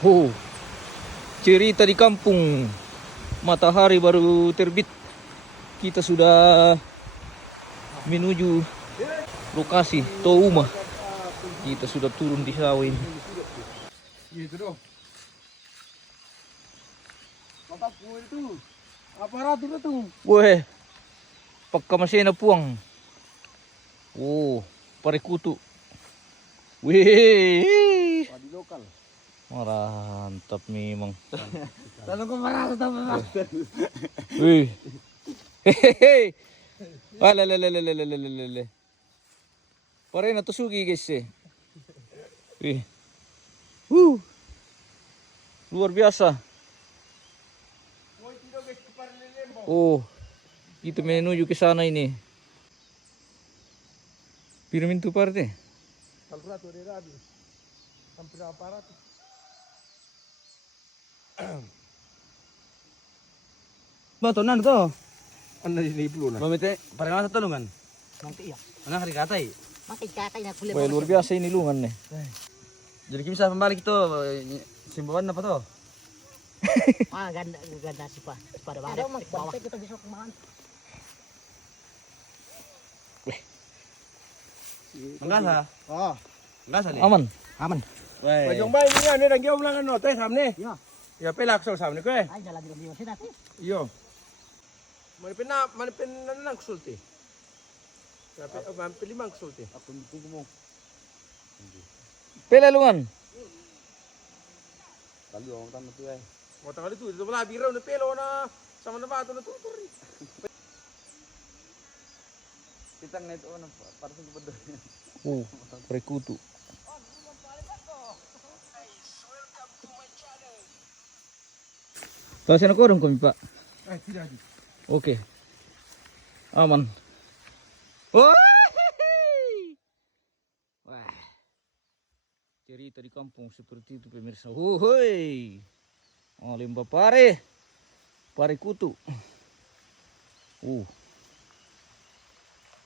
Oh, cerita di kampung. Matahari baru terbit. Kita sudah menuju lokasi Touma. Kita sudah turun di sawah ini. Gitu dong. Bapakku itu aparatur itu. Weh, pekka masih na puang. Oh, pare kutu. Wih, Padi lokal. mantap memang. Kalau kau marah tetap marah. Wih, hehehe. Lele. Pare na tusugi guys eh. Wih, luar biasa. Oh, kita menuju ke sana ini. Pirmin tu parte. Kalkulator dia habis. Hampir aparatur. Batonan to. Ano ini belum? Mamete parang sa tulungan. Nanti iya. Ana hari katay. Makin kakay na kulit. Wah, luar biasa ini lungan nih. Jadi kimsa pambalik to simbawan na pa to. Ah, ganda si pa. Pada barat. Bawah kita bisa kumahan. Manggasa. Ah. Manggasa li. Aman. Aman. Weh. Pajong bay ni ano nang giom lang ano tay samne. Ya. Ya pelak so samne ko eh. Ay, jalan di universidad. Iyo. Manipin na kusulti. Tapi manipin limang kusulti. Ako dito mo. Pela lungan. Kali orang tama to eh. Mo tangali tu ito wala biraw na pelo na sama na bato na tutur. Kitang net on para sa kubad. Pare kutu. Kasi na korong kami pa. Ay tidak di. Oke. Aman. Wah. Wah. Cerita di kampung seperti itu pemirsa. Hoi. Oh, limbah pare. Pare kutu.